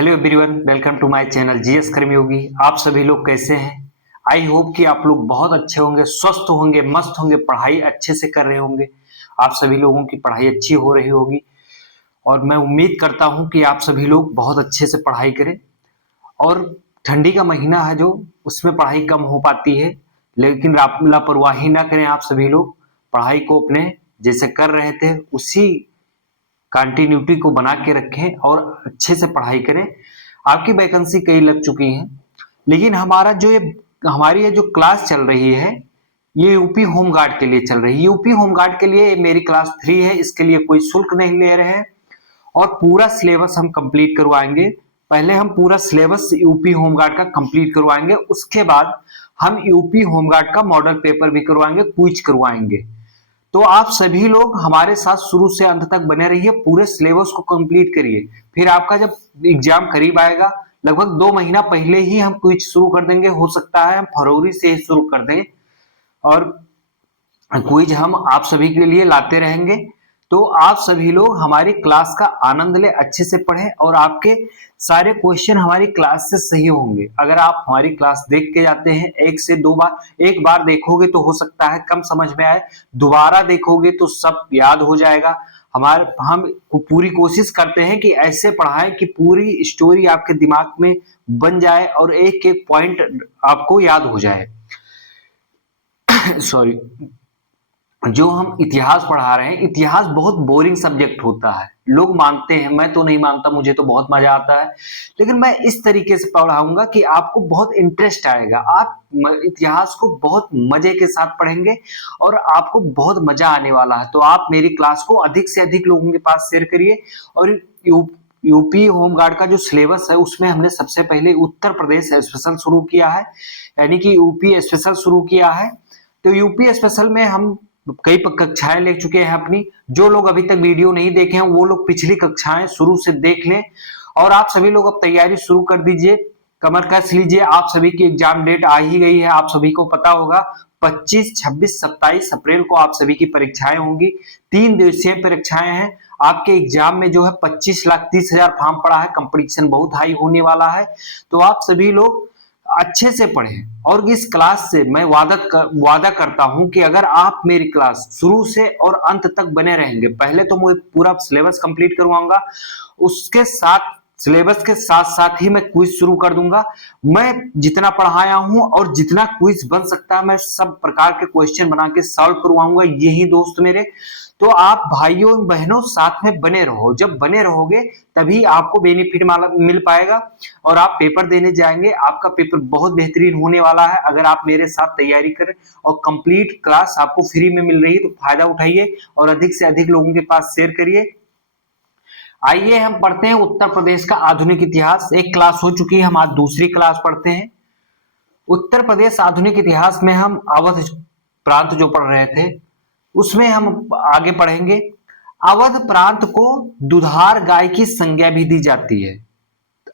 Hello everyone, welcome to my channel GS Karmayogi. आप सभी लोग कैसे हैं? आई होप कि आप लोग बहुत अच्छे होंगे, स्वस्थ होंगे, मस्त होंगे, पढ़ाई अच्छे से कर रहे होंगे। आप सभी लोगों की पढ़ाई अच्छी हो रही होगी और मैं उम्मीद करता हूं कि आप सभी लोग बहुत अच्छे से पढ़ाई करें। और ठंडी का महीना है जो उसमें पढ़ाई कम हो पाती है, लेकिन लापरवाही ना करें। आप सभी लोग पढ़ाई को अपने जैसे कर रहे थे उसी कंटिन्यूटी को बना के रखें और अच्छे से पढ़ाई करें। आपकी वैकेंसी कई लग चुकी हैं, लेकिन हमारी ये जो क्लास चल रही है ये यूपी होम गार्ड के लिए चल रही है। यूपी होम गार्ड के लिए मेरी क्लास 3 है, इसके लिए कोई शुल्क नहीं ले रहे हैं और पूरा सिलेबस हम कंप्लीट करवाएंगे। पहले हम पूरा सिलेबस यूपी होम गार्ड का कंप्लीट करवाएंगे, उसके बाद हम यूपी होम गार्ड का मॉडल पेपर भी करवाएंगे, क्विज करवाएंगे। तो आप सभी लोग हमारे साथ शुरू से अंत तक बने रहिए, पूरे सिलेबस को कंप्लीट करिए। फिर आपका जब एग्जाम करीब आएगा, लगभग 2 महीना पहले ही हम क्विज शुरू कर देंगे। हो सकता है हम फरवरी से ही शुरू कर दें और क्विज हम आप सभी के लिए लाते रहेंगे। तो आप सभी लोग हमारी क्लास का आनंद ले, अच्छे से पढ़ें और आपके सारे क्वेश्चन हमारी क्लास से सही होंगे। अगर आप हमारी क्लास देख के जाते हैं एक से दो बार, एक बार देखोगे तो हो सकता है कम समझ में आए, दोबारा देखोगे तो सब याद हो जाएगा। हम पूरी कोशिश करते हैं कि ऐसे पढ़ाएं कि पूरी स्टोरी आपके दिमाग में बन जाए और एक एक पॉइंट आपको याद हो जाए। सॉरी। जो हम इतिहास पढ़ा रहे हैं, इतिहास बहुत बोरिंग सब्जेक्ट होता है, लोग मानते हैं, मैं तो नहीं मानता, मुझे तो बहुत मजा आता है। लेकिन मैं इस तरीके से पढ़ाऊंगा कि आपको बहुत इंटरेस्ट आएगा। आप इतिहास को बहुत मजे के साथ पढ़ेंगे और आपको बहुत मजा आने वाला है। तो आप मेरी क्लास को अधिक से अधिक लोगों के पास शेयर करिए। और यूपी होम गार्ड का जो सिलेबस है उसमें हमने सबसे पहले उत्तर प्रदेश स्पेशल शुरू किया है, यानी कि यूपी स्पेशल शुरू किया है। तो यूपी स्पेशल में हम कई कक्षाएं ले चुके हैं अपनी। जो लोग अभी तक वीडियो नहीं देखे हैं वो लोग पिछली कक्षाएं शुरू से देख लें। और आप सभी लोग अब तैयारी शुरू कर दीजिए, कमर कस लीजिए। आप सभी की एग्जाम डेट आ ही गई है, आप सभी को पता होगा 25, 26, 27 अप्रैल को आप सभी की परीक्षाएं होंगी। 3 दिवसीय परीक्षाएं हैं। आपके एग्जाम में जो है 25,30,000 फॉर्म पड़ा है, कंपटीशन बहुत हाई होने वाला है। तो आप सभी लोग अच्छे से पढ़ें और इस क्लास से मैं वादा करता हूं कि अगर आप मेरी क्लास शुरू से और अंत तक बने रहेंगे, पहले तो मैं पूरा सिलेबस कंप्लीट करवाऊंगा, उसके साथ सिलेबस के साथ साथ ही मैं क्विज शुरू कर दूंगा। मैं जितना पढ़ाया हूं और जितना क्विज बन सकता है मैं सब प्रकार के क्वेश्चन बना के सॉल्व करवाऊंगा, यही दोस्त मेरे। तो आप भाइयों बहनों साथ में बने रहो, जब बने रहोगे तभी आपको बेनिफिट मिल पाएगा और आप पेपर देने जाएंगे। आपका पेपर बहुत बेहतरीन होने वाला है अगर आप मेरे साथ तैयारी करें। और कंप्लीट क्लास आपको फ्री में मिल रही है, तो फायदा उठाइए और अधिक से अधिक लोगों के पास शेयर करिए। आइए हम पढ़ते हैं उत्तर प्रदेश का आधुनिक इतिहास। एक क्लास हो चुकी है, हम आज दूसरी क्लास पढ़ते हैं। उत्तर प्रदेश आधुनिक इतिहास में हम अवध प्रांत जो पढ़ रहे थे उसमें हम आगे पढ़ेंगे। अवध प्रांत को दुधार गाय की संज्ञा भी दी जाती है।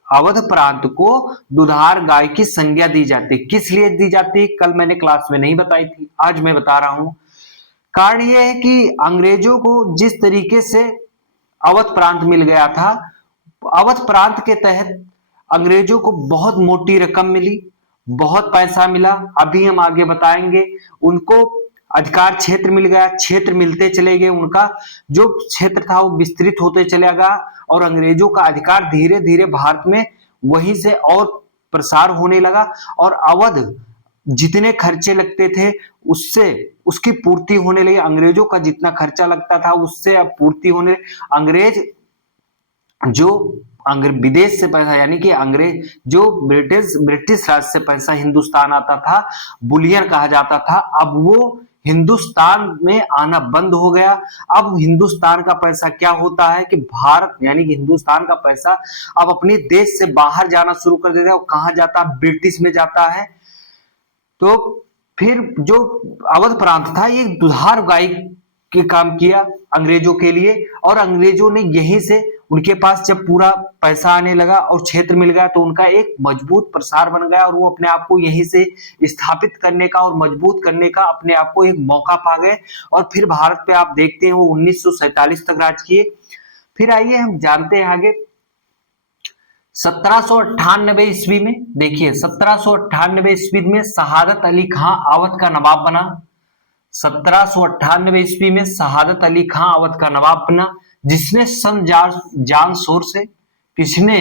अवध प्रांत को दुधार गाय की संज्ञा दी जाती है। किस लिए दी जाती है कल मैंने क्लास में नहीं बताई थी, आज मैं बता रहा हूं। कारण यह है कि अंग्रेजों को जिस तरीके से अवध प्रांत मिल गया था, अवध प्रांत के तहत अंग्रेजों को बहुत मोटी रकम मिली, बहुत पैसा मिला। अभी हम आगे बताएंगे। उनको अधिकार क्षेत्र मिल गया, क्षेत्र मिलते चले गए, उनका जो क्षेत्र था वो विस्तृत होते चलेगा और अंग्रेजों का अधिकार धीरे धीरे भारत में वहीं से और प्रसार होने लगा। और अवध जितने खर्चे लगते थे उससे उसकी पूर्ति होने लगी। अंग्रेजों का जितना खर्चा लगता था उससे अब पूर्ति होने। अंग्रेज जो विदेश से पैसा, यानी कि अंग्रेज जो ब्रिटिश राज से पैसा हिंदुस्तान आता था, बुलियन कहा जाता था, अब वो हिंदुस्तान में आना बंद हो गया। अब हिंदुस्तान का पैसा क्या होता है कि भारत, यानी कि हिंदुस्तान का पैसा अब अपने देश से बाहर जाना शुरू कर देता है। कहां जाता है? ब्रिटिश में जाता है। तो फिर जो अवध प्रांत था ये दुधार गाय के काम किया अंग्रेजों के लिए, और अंग्रेजों ने यहीं से, उनके पास जब पूरा पैसा आने लगा और क्षेत्र मिल गया तो उनका एक मजबूत प्रसार बन गया और वो अपने आप को यहीं से स्थापित करने का और मजबूत करने का अपने आप को एक मौका पा गए। और फिर भारत पे आप देखते हैं वो 1947 तक राज किए। फिर आइए हम जानते हैं आगे 1798 ईस्वी में, देखिए 1798 ईस्वी में शहादत अली खां अवध का नवाब बना। 1798 ईस्वी में शहादत अली खां अवध का नवाब बना, जिसने सन जान शोर से, किसने,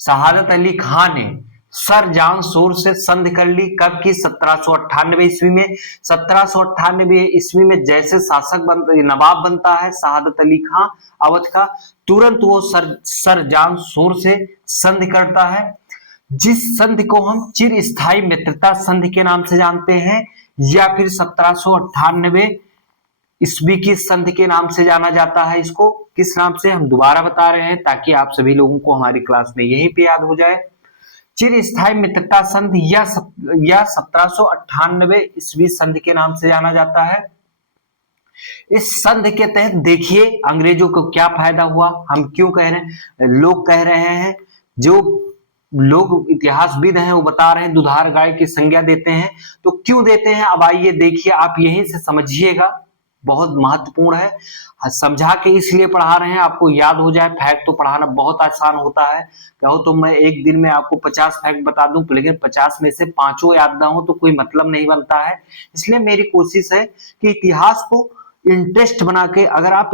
शहादत अली खां ने सर जान शोर से संधि कर ली। कब की? 1798 ईस्वी में। 1798 ईस्वी में जैसे नवाब बनता है शहादत अली खां अवध का, तुरंत वो सर जान शोर से संधि करता है, जिस संधि को हम चिरस्थायी मित्रता संधि के नाम से जानते हैं, या फिर 1798 ईस्वी की संधि के नाम से जाना जाता है। इसको किस नाम से हम दोबारा बता रहे हैं ताकि आप सभी लोगों को हमारी क्लास में यहीं पे याद हो जाए। चिरस्थायी मित्रता संधि या 1798 ईस्वी संधि के नाम से जाना जाता है। इस संधि के तहत देखिए अंग्रेजों को क्या फायदा हुआ। हम क्यों कह रहे हैं, लोग कह रहे हैं, जो लोग इतिहासविद हैं वो बता रहे हैं दुधार गाय की संज्ञा देते हैं, तो क्यों देते हैं अब आइए देखिए, आप यहीं से समझिएगा, बहुत महत्वपूर्ण है। समझा के इसलिए पढ़ा रहे हैं आपको याद हो जाए। फैक्ट तो पढ़ाना बहुत आसान होता है, कहो तो मैं एक दिन में आपको 50 फैक्ट बता दूं, लेकिन 50 में से 5 याद ना हो तो कोई मतलब नहीं बनता है। इसलिए मेरी कोशिश है कि इतिहास को इंटरेस्ट बना के, अगर आप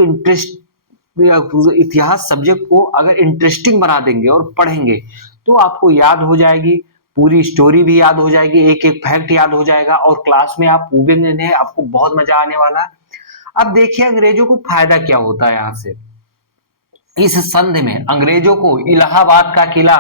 इतिहास सब्जेक्ट को अगर इंटरेस्टिंग बना देंगे और पढ़ेंगे तो आपको याद हो जाएगी, पूरी स्टोरी भी याद हो जाएगी, एक एक फैक्ट याद हो जाएगा और क्लास में आप पूछेंगे, आपको बहुत मजा आने वाला है। अब देखिए अंग्रेजों को फायदा क्या होता है यहां से। इस संधि में अंग्रेजों को इलाहाबाद का किला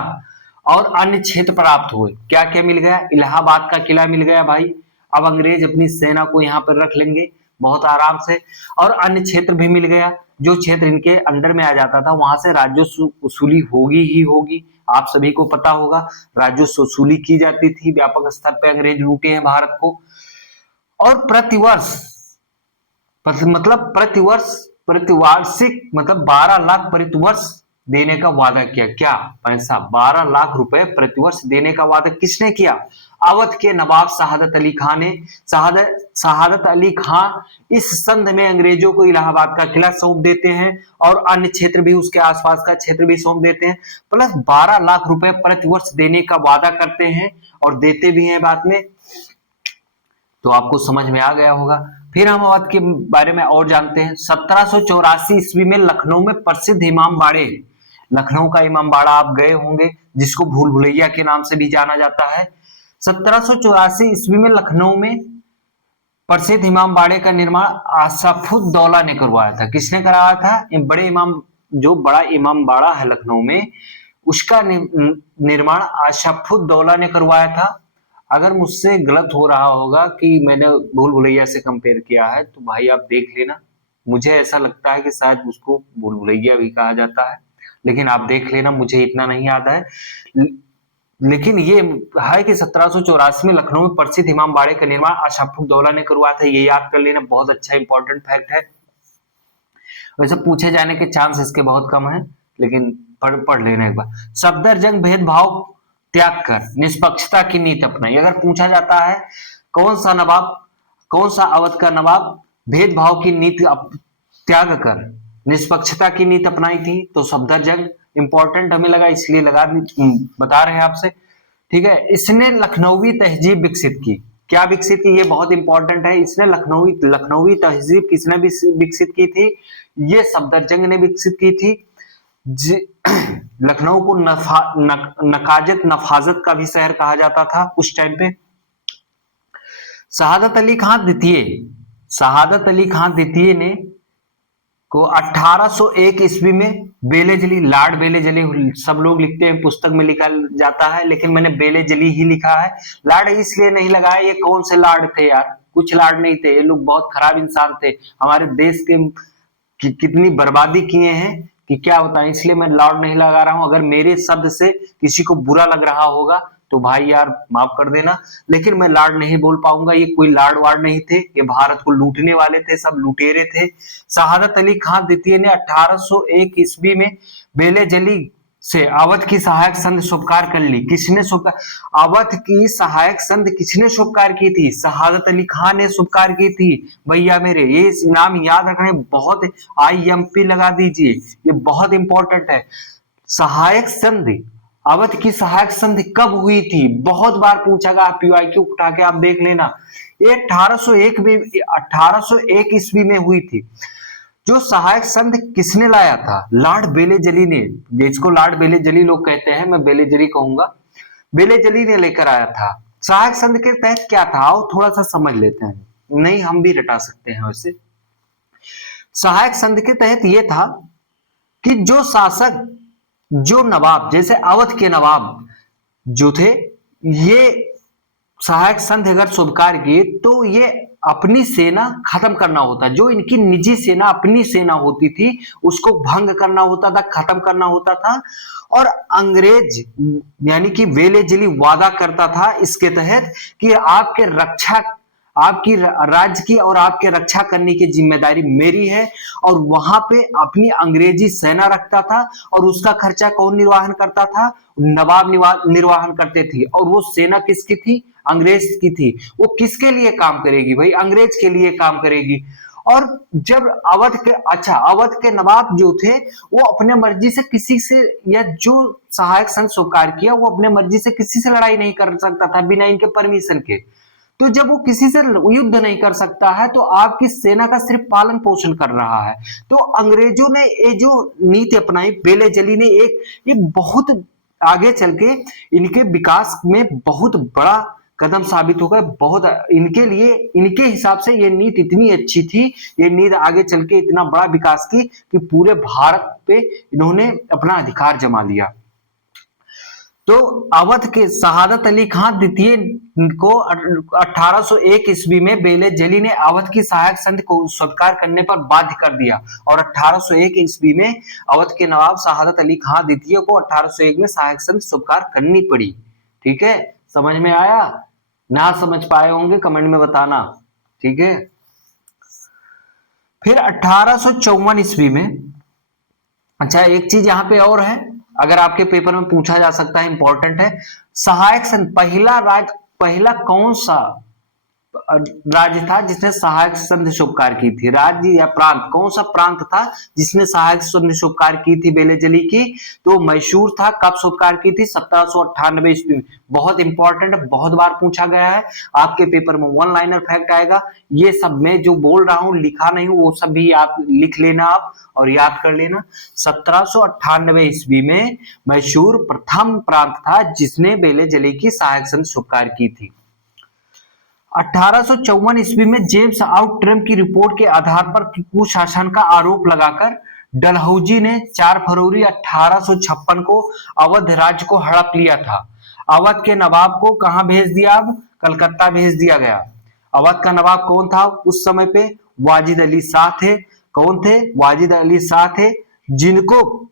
और अन्य क्षेत्र प्राप्त हुए। क्या क्या मिल गया? इलाहाबाद का किला मिल गया भाई। अब अंग्रेज अपनी सेना को यहाँ पर रख लेंगे बहुत आराम से, और अन्य क्षेत्र भी मिल गया। जो क्षेत्र इनके अंडर में आ जाता था वहां से राजस्व वसूली होगी ही होगी। आप सभी को पता होगा राजस्व वसूली की जाती थी व्यापक स्तर पर। अंग्रेज लूटे हैं भारत को, और प्रतिवर्ष मतलब प्रतिवार्षिक मतलब 12 लाख प्रतिवर्ष देने का वादा किया। क्या पैसा? 12 लाख रुपए प्रतिवर्ष देने का वादा किसने किया? अवध के नवाब शहादत अली खान ने। शहादत अली खान इस संधि में अंग्रेजों को इलाहाबाद का किला सौंप देते हैं और अन्य क्षेत्र भी, उसके आसपास का क्षेत्र भी सौंप देते हैं, प्लस 12 लाख रुपए प्रतिवर्ष देने का वादा करते हैं और देते भी हैं बाद में। तो आपको समझ में आ गया होगा। फिर हम अवध के बारे में और जानते हैं। 1784 ईस्वी में लखनऊ में प्रसिद्ध इमाम बाड़े, लखनऊ का इमाम बाड़ा आप गए होंगे, जिसको भूल भुलैया के नाम से भी जाना जाता है। 1784 ईस्वी में लखनऊ में प्रसिद्ध इमाम बाड़े का निर्माण आशफुद्दौला ने करवाया था। किसने कराया था? बड़े इमाम, जो बड़ा इमाम बाड़ा है लखनऊ में, उसका निर्माण आशफुद्दौला ने करवाया था। अगर मुझसे गलत हो रहा होगा कि मैंने भूल भुलैया से कंपेयर किया है तो भाई आप देख लेना। मुझे ऐसा लगता है कि शायद उसको भूल भुलैया भी कहा जाता है, लेकिन आप देख लेना, मुझे इतना नहीं याद है। लेकिन ये है कि 1784 में लखनऊ में प्रसिद्ध इमाम बाड़े का निर्माण आशफुद्दौला ने करवाया था। ये याद कर लेना, बहुत अच्छा इंपॉर्टेंट फैक्ट है। वैसे पूछे जाने के चांस इसके बहुत कम है, लेकिन पढ़ लेना एक बार। सफदरजंग भेदभाव त्याग कर निष्पक्षता की नीति अपनाई। अगर पूछा जाता है कौन सा अवध का नवाब भेदभाव की नीति त्याग कर निष्पक्षता की नीति अपनाई थी, तो सफदरजंग। इंपॉर्टेंट हमें लगा इसलिए बता रहे हैं आपसे, ठीक है। इसने लखनवी तहजीब विकसित की। क्या विकसित की? ये बहुत इंपॉर्टेंट है। इसने लखनवी तहजीब किसने विकसित की थी? ये सफदरजंग ने विकसित की थी। लखनऊ को नफाजत का भी शहर कहा जाता था उस टाइम पे। शहादत अली खां द्वितीय ने को 1801 ईस्वी में बेलेजली, लॉर्ड बेलेजली सब लोग लिखते हैं, पुस्तक में लिखा जाता है, लेकिन मैंने बेलेजली ही लिखा है। लॉर्ड इसलिए नहीं लगाया, ये कौन से लॉर्ड थे यार? कुछ लॉर्ड नहीं थे, ये लोग बहुत खराब इंसान थे, हमारे देश के कितनी बर्बादी किए हैं कि क्या बताएं। इसलिए मैं लॉर्ड नहीं लगा रहा हूं। अगर मेरे शब्द से किसी को बुरा लग रहा होगा तो भाई यार माफ कर देना, लेकिन मैं लॉर्ड नहीं बोल पाऊंगा। ये कोई लॉर्ड वार्ड नहीं थे, ये भारत को लूटने वाले थे, सब लुटेरे थे। शहादत अली खां द्वितीय ने 1801 ईस्वी में बेलेजली से अवध की सहायक संधि स्वीकार कर ली। किसने स्वीकार? अवध की सहायक संधि किसने स्वीकार की थी? शहादत अली खां ने स्वीकार की थी भैया मेरे। ये नाम याद रखने, बहुत IMP लगा दीजिए, ये बहुत इंपॉर्टेंट है। सहायक संधि अवध की सहायक संधि कब हुई थी? बहुत बार पूछा गया, पीवाईक्यू उठा के आप देख लेना। ये 1801 ईस्वी में हुई थी। जो सहायक संधि किसने लाया था? लॉर्ड बेलेजली ने, जिसको लॉर्ड बेलेजली लोग कहते हैं, मैं बेलेजली कहूंगा, बेलेजली ने लेकर आया था। सहायक संधि के तहत क्या था, आओ थोड़ा सा समझ लेते हैं, नहीं हम भी रटा सकते हैं वैसे। सहायक संधि के तहत यह था कि जो शासक, जो नवाब, जैसे अवध के नवाब जो थे, ये सहायक संधि अगर स्वीकार किए तो ये अपनी सेना खत्म करना होता, जो इनकी निजी सेना, अपनी सेना होती थी, उसको भंग करना होता था, खत्म करना होता था। और अंग्रेज यानी कि वेलेजली वादा करता था इसके तहत कि आपके रक्षा, आपकी राज्य की और आपके रक्षा करने की जिम्मेदारी मेरी है। और वहां पे अपनी अंग्रेजी सेना रखता था और उसका खर्चा कौन निर्वाहन करता था? नवाब निर्वाहन करते थे। और वो सेना किसकी थी? अंग्रेज की थी। वो किसके लिए काम करेगी भाई? अंग्रेज के लिए काम करेगी। और जब अवध के, अच्छा, अवध के नवाब जो थे वो अपने मर्जी से किसी से, या जो सहायक संघ स्वीकार किया, वो अपने मर्जी से किसी से लड़ाई नहीं कर सकता था बिना इनके परमिशन के। तो जब वो किसी से युद्ध नहीं कर सकता है तो आपकी सेना का सिर्फ पालन पोषण कर रहा है। तो अंग्रेजों ने ये जो नीति अपनाई, बेलेजली ने, एक बहुत आगे चल के इनके विकास में बहुत बड़ा कदम साबित होगा। बहुत इनके लिए, इनके हिसाब से ये नीति इतनी अच्छी थी, ये नीति आगे चल के इतना बड़ा विकास की कि पूरे भारत पे इन्होंने अपना अधिकार जमा लिया। तो अवध के शहादत अली खान द्वितीय को 1801 ईस्वी में बेलेजली ने अवध की सहायक संधि को स्वीकार करने पर बाध्य कर दिया। और 1801 ईस्वी में अवध के नवाब शहादत अली खान द्वितीय को 1801 में सहायक संधि स्वीकार करनी पड़ी। ठीक है, समझ में आया? ना समझ पाए होंगे कमेंट में बताना। ठीक है, फिर 1854 ईस्वी में, अच्छा एक चीज यहां पे और है, अगर आपके पेपर में पूछा जा सकता है, इंपॉर्टेंट है, सहायक संधि, पहला कौन सा राज्य था जिसने सहायक संधि स्वीकार की थी? राज्य या प्रांत, कौन सा प्रांत था जिसने सहायक संधि स्वीकार की थी बेलेजली की? तो मैसूर था। कब स्वीकार की थी? 1798 ईस्वी में। बहुत इंपॉर्टेंट है, बहुत बार पूछा गया है, आपके पेपर में वन लाइनर फैक्ट आएगा। ये सब मैं जो बोल रहा हूं, लिखा नहीं हूं, वो सब भी आप लिख लेना आप और याद कर लेना। 1798 ईस्वी में मैसूर प्रथम प्रांत था जिसने बेलेजली की सहायक संधि स्वीकार की थी। 1854 ईस्वी में जेम्स आउटरम की रिपोर्ट के आधार पर कुशासन का आरोप लगाकर डलहौजी ने 4 फरवरी 1856 को अवध राज्य को हड़प लिया था। अवध के नवाब को कहां भेज दिया? अब कलकत्ता भेज दिया गया। अवध का नवाब कौन था उस समय पे? वाजिद अली शाह थे। कौन थे? वाजिद अली शाह थे, जिनको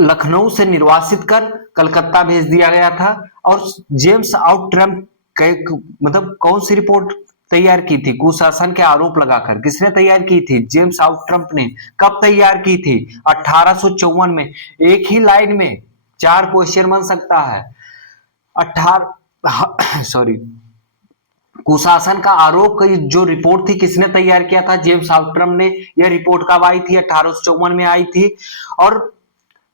लखनऊ से निर्वासित कर कलकत्ता भेज दिया गया था। और जेम्स आउटरम, मतलब कौन सी रिपोर्ट तैयार की थी? कुशासन के आरोप लगाकर। किसने तैयार की थी? जेम्स आउटरम ने। कब तैयार की थी? 1854 में। एक ही लाइन में 4 क्वेश्चन बन सकता है। कुशासन का आरोप की जो रिपोर्ट थी किसने तैयार किया था? जेम्स आउटरम ने। यह रिपोर्ट कब आई थी? 1854 में आई थी। और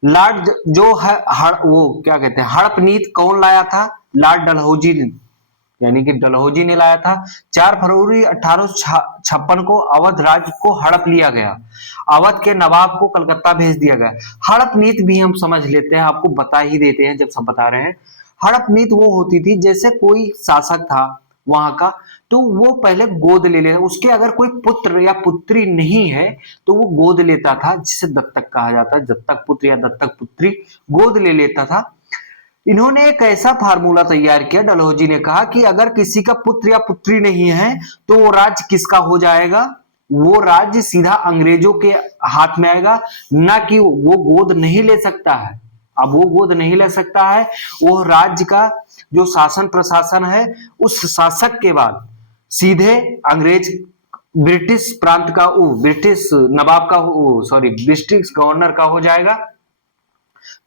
लॉर्ड जो है वो क्या कहते हैं, हड़प नीति कौन लाया था? लॉर्ड डलहौजी ने, यानी कि डलहौजी ने लाया था। 4 फरवरी 1856 को अवध राज्य को हड़प लिया गया। अवध के नवाब को कलकत्ता भेज दिया गया। हड़प नीति भी हम समझ लेते हैं, आपको बता ही देते हैं जब सब बता रहे हैं। हड़प नीति वो होती थी, जैसे कोई शासक था वहां का, तो वो पहले गोद ले लेता, उसके अगर कोई पुत्र या पुत्री नहीं है तो वो गोद लेता था, जिसे दत्तक कहा जाता है। दत्तक पुत्र या दत्तक पुत्री गोद ले लेता था। इन्होंने एक ऐसा फार्मूला तैयार किया, डलहौजी ने कहा कि अगर किसी का पुत्र या पुत्री नहीं है तो वो राज्य किसका हो जाएगा? वो राज्य सीधा अंग्रेजों के हाथ में आएगा, ना कि वो गोद नहीं ले सकता है। अब वो गोद नहीं ले सकता है, वो राज्य का जो शासन प्रशासन है उस शासक के बाद सीधे अंग्रेज, ब्रिटिश प्रांत का, ब्रिटिश नवाब का, ब्रिटिश गवर्नर का हो जाएगा।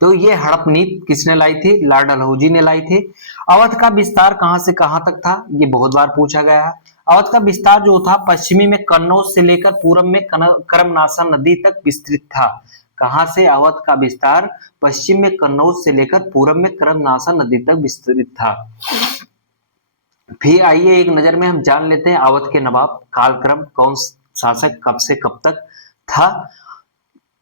तो ये हड़प नीति किसने लाई थी? लॉर्ड डलहौजी ने लाई थी। अवध का विस्तार कहां से कहां तक था? ये बहुत बार पूछा गया है। अवध का विस्तार जो था पश्चिमी में कन्नौज से लेकर पूर्व में करमनाशा नदी तक विस्तृत था। कहां से? अवध का विस्तार पश्चिम में कन्नौज से लेकर पूरब में कर्मनाशा नदी तक विस्तृत था। फिर आइए एक नजर में हम जान लेते हैं अवध के नवाब कालक्रम, कौन शासक कब से कब तक था।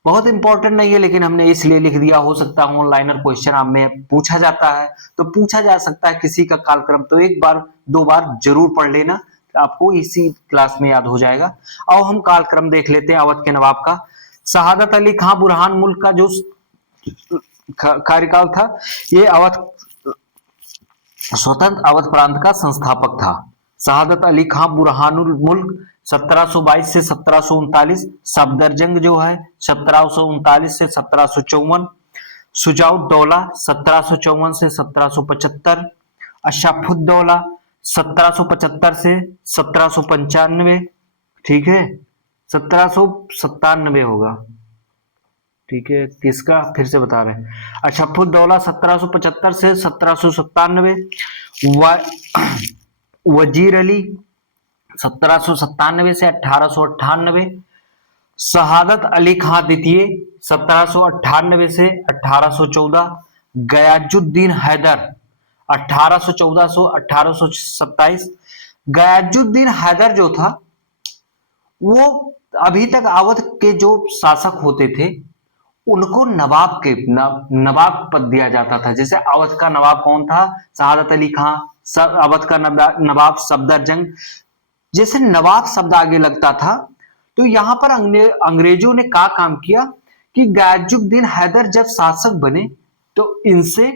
बहुत इंपॉर्टेंट नहीं है लेकिन हमने इसलिए लिख दिया, हो सकता है ऑनलाइनर क्वेश्चन आप में पूछा जाता है तो पूछा जा सकता है किसी का कालक्रम, तो एक बार दो बार जरूर पढ़ लेना, तो आपको इसी क्लास में याद हो जाएगा। अब हम कालक्रम देख लेते हैं अवध के नवाब का। शहादत अली खां बुरहान मुल्क का जो कार्यकाल था, ये अवध स्वतंत्र अवध प्रांत का संस्थापक था। शहादत अली खां बुरहानुल मुल्क 1722 से 1739, सफदरजंग जो है 1739 से 1754, शुजाउद्दौला 1754 से 1775, अशरफुद्दौला 1775 से 1795, ठीक है 1797 होगा, ठीक है किसका फिर से बता रहे हैं। अशरफुद्दौला 1775 से 1797, वजीर अली 1797 से 1898, शहादत अली खां द्वितीय 1798 से 1814, गयाजुद्दीन हैदर 1814 से 1827। गयाजुद्दीन हैदर जो था वो अभी तक अवध के जो शासक होते थे उनको नवाब पद दिया जाता था। जैसे अवध का नवाब कौन था? शहादत अली खां। अवध का नवाब सफदरजंग। जैसे नवाब शब्द आगे लगता था तो यहां पर अंग्रेजों ने क्या काम किया कि गयाजुद्दीन हैदर जब शासक बने तो इनसे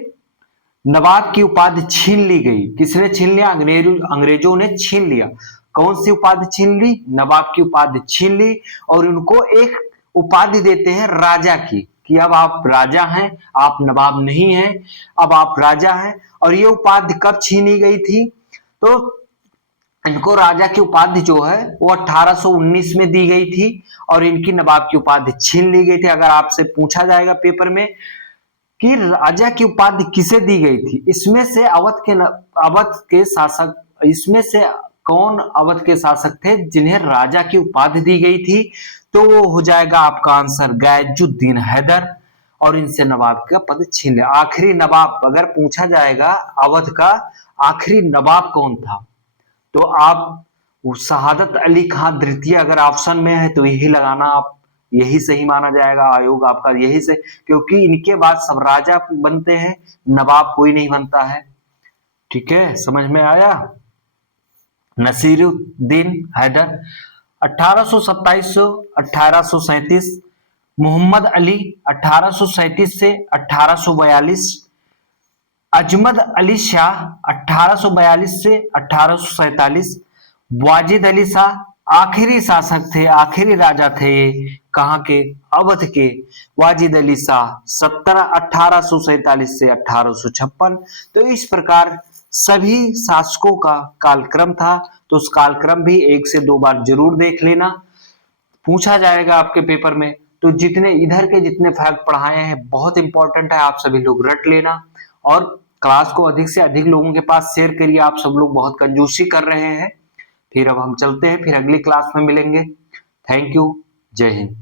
नवाब की उपाधि छीन ली गई। किसने छीन लिया? अंग्रेजों ने छीन लिया। कौन सी उपाधि छीन ली? नवाब की उपाधि छीन ली और उनको एक उपाधि देते हैं राजा की, कि अब आप राजा हैं, आप नवाब नहीं हैं, अब आप राजा हैं। और ये उपाधि कब छीनी गई थी? तो इनको राजा की उपाधि जो है वो 1819 में दी गई थी और इनकी नवाब की उपाधि छीन ली गई थी। अगर आपसे पूछा जाएगा पेपर में कि राजा की उपाधि किसे दी गई थी, इसमें से अवध के शासक, इसमें से कौन अवध के शासक थे जिन्हें राजा की उपाधि दी गई थी? तो वो हो जाएगा आपका आंसर गयाजुद्दीन हैदर, और इनसे नवाब का पद छीन लिया। आखिरी नवाब अगर पूछा जाएगा अवध का आखिरी नवाब कौन था, तो आप शहादत अली खां द्वितीय अगर ऑप्शन में है तो यही लगाना, आप यही सही माना जाएगा, आयोग आपका यही से, क्योंकि इनके बाद सब राजा बनते हैं, नवाब कोई नहीं बनता है। ठीक है, समझ में आया। नसीरुद्दीन हैदर 1827 से 1837, मोहम्मद अली 1837 से 1842, अजमद अली शाह 1842 से 1847, वाजिद अली शाह आखिरी शासक थे, आखिरी राजा थे ये कहां के? अवध के। वाजिद अली शाह 1847 से 1856। तो इस प्रकार सभी शासकों का कालक्रम था, तो उस कालक्रम भी एक से दो बार जरूर देख लेना, पूछा जाएगा आपके पेपर में। तो जितने इधर के जितने फैक्ट पढ़ाए हैं बहुत इंपॉर्टेंट है, आप सभी लोग रट लेना और क्लास को अधिक से अधिक लोगों के पास शेयर करिए। आप सब लोग बहुत कंजूसी कर रहे हैं। फिर अब हम चलते हैं, फिर अगली क्लास में मिलेंगे। थैंक यू, जय हिंद।